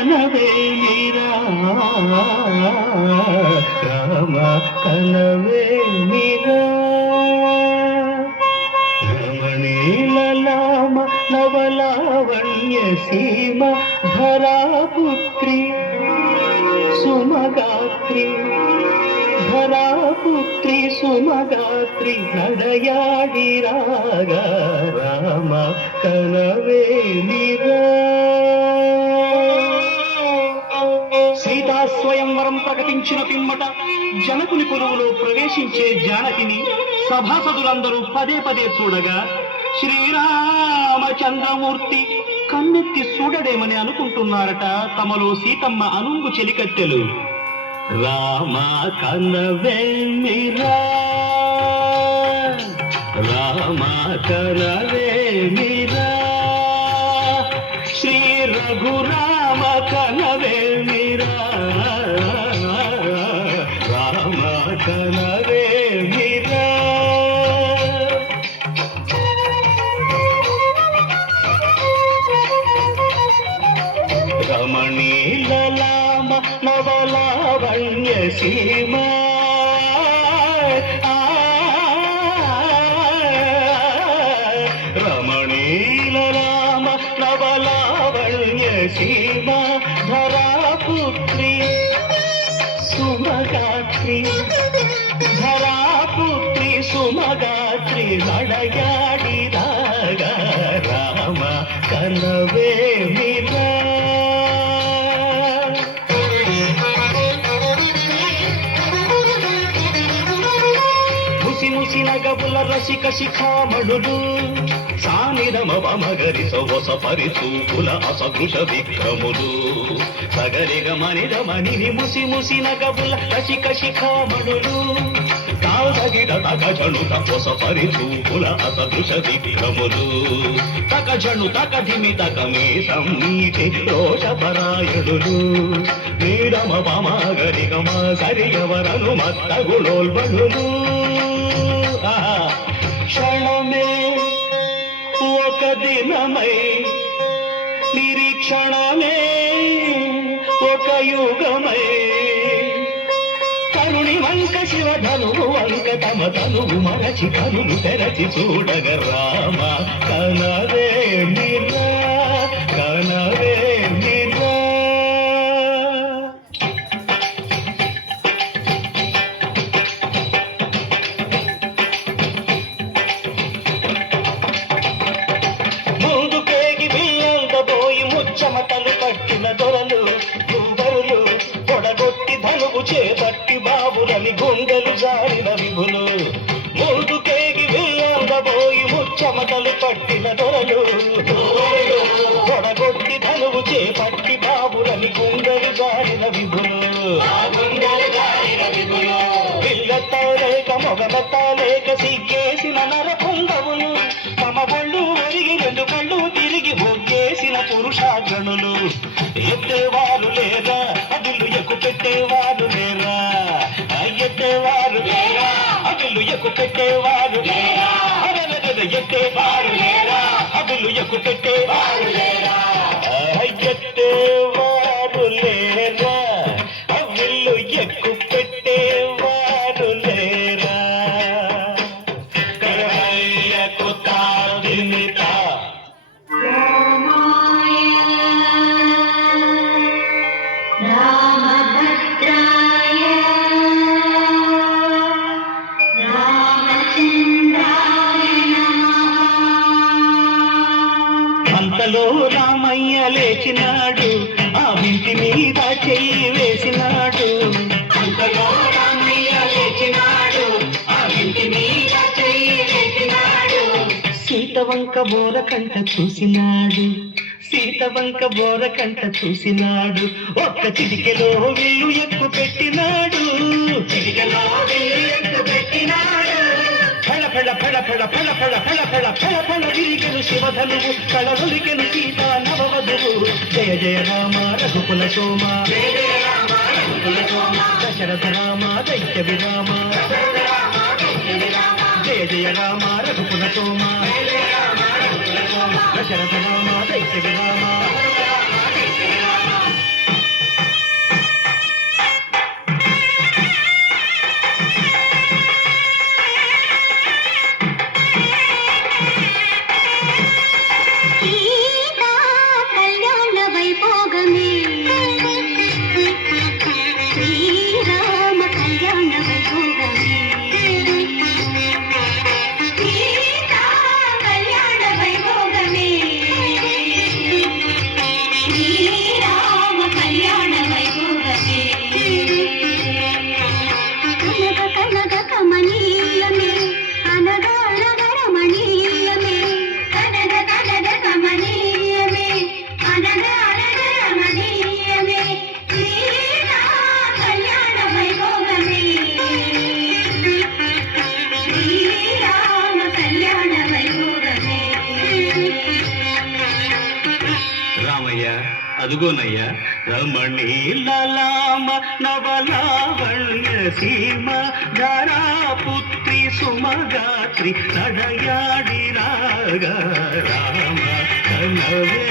కనవేమిరా రామ కనవేమిరా రమణీలలామ నవలావణ్య సీమ ధరాపుత్రి సుమగాత్రి ధరాపుత్రి సుమగాత్రి నడయాడి రాగా రామ కనవేమిరా సీతా స్వయంవరం ప్రకటించిన పిమ్మట జనకుని కొలువులో ప్రవేశించే జానకిని సభాసదులందరూ పదే పదే చూడగా శ్రీరామచంద్రమూర్తి కన్నెత్తి చూడడేమని అనుకుంటున్నారట తమలో సీతమ్మ అనుంగు చెలికత్తెలు. రామ కనవేమిరా రామ కనవేమిరా శ్రీ రఘురామ కనవేమిరా రామ కనవేమిరా రమణీలలామ నవలావణ్య సీమ రమణీలలామ నవలావణ్య సీమ ధరాపుత్రి సుమగాత్రి ధరాపుత్రి సుమగాత్రి నడయాడి రాగా రామ కనవేమిరా ముసినగబుల రసిక శిఖామణులు సానిరమ మగరి సొవస పరిచూపుల అసదృశ విక్రములు సగరిగమనిరమని ముసినగబుల రసిక శిఖామణులు తాగిడ తగజను తపొస పరిచూపుల అసదృశ విక్రములు తగజను తగధిమి తగమే సమ్మీతి రోషపరాయణులు నీడమ మగరిగమ సరియవరను మత్త గుణోల్బడులు క్షణమే ఒక దినమై నిరీక్షణమే ఒక యుగమై కరుణి వంక శివధనువు వంక తమ తనువు మరచి కనులు తెరచి చూడగ రామ కనవేమిరా కనవేమిరా చెమటలు పట్టిన దొరలు గుండెలు పొడగొట్టి ధనువు చేపట్టి బాబులని గుండెలు జారిన విభులు ముందుకేగి వెళ్ళబోయి ముచ్చమటలు పట్టిన దొరలు పొడగొట్టి ధనువు చేపట్టి బాబులని గుండెలు జారిన విభులు పిల్లతో లేక మొగలతో లేక సిగ్గేసిన నరపుంగవులు తమ బొళ్ళు ఒరిగి రెండు కళ్ళు తిరిగి బొగ్గేసిన పురుషాగణులు ఎత్తేవారు లేరా అదిలు ఎక్కు పెట్టేవారు లేరా ఎత్తేవారు లేరా అదిలు ఎక్కు పెట్టేవారు లేరా ఎత్తేవారు లేరా అదిలు ఎక్కు పెట్టేవారు లేరా ఎత్తేవారు లేరా అవిల్లు ఎక్కు పెట్టేవారు లేరా కరయ్యకు తాదిమిత అంతలో రామయ్య లేచినాడు ఆ ఇంటి మీద చెయ్యి వేసినాడు అంతలో రామయ్య లేచినాడు ఆ ఇంటి మీద చెయ్యి వేసినాడు సీత వంక బోర కంట చూసినాడు సీత వంక బోర కంట చూసినాడు ఒక్క చిటికెలో విల్లు ఎక్కు పెట్టినాడు చిటికెలో విల్లు ఎక్కు పెట్టినాడు ఫళ ఫళ ఫళ ఫళ ఫళ ఫళ ఫళ ఫళ ఫళ ఫళ విరిగెను శివధనువు కళలులికెను సీతా నవవధువు జయ జయ రామ రఘుకుల సోమ జయ జయ రామ రఘుకుల సోమ దశరథ రామ దైత్య విరామ జయ జయ రామ రఘుకుల సోమ దశరథ రామ దైత్య విరామ అదుగోనయ్యా రమణీ లలామ నవలావణ్య సీమ ధరాపుత్రి సుమగాత్రి నడయాడి రాగ రామ కనవే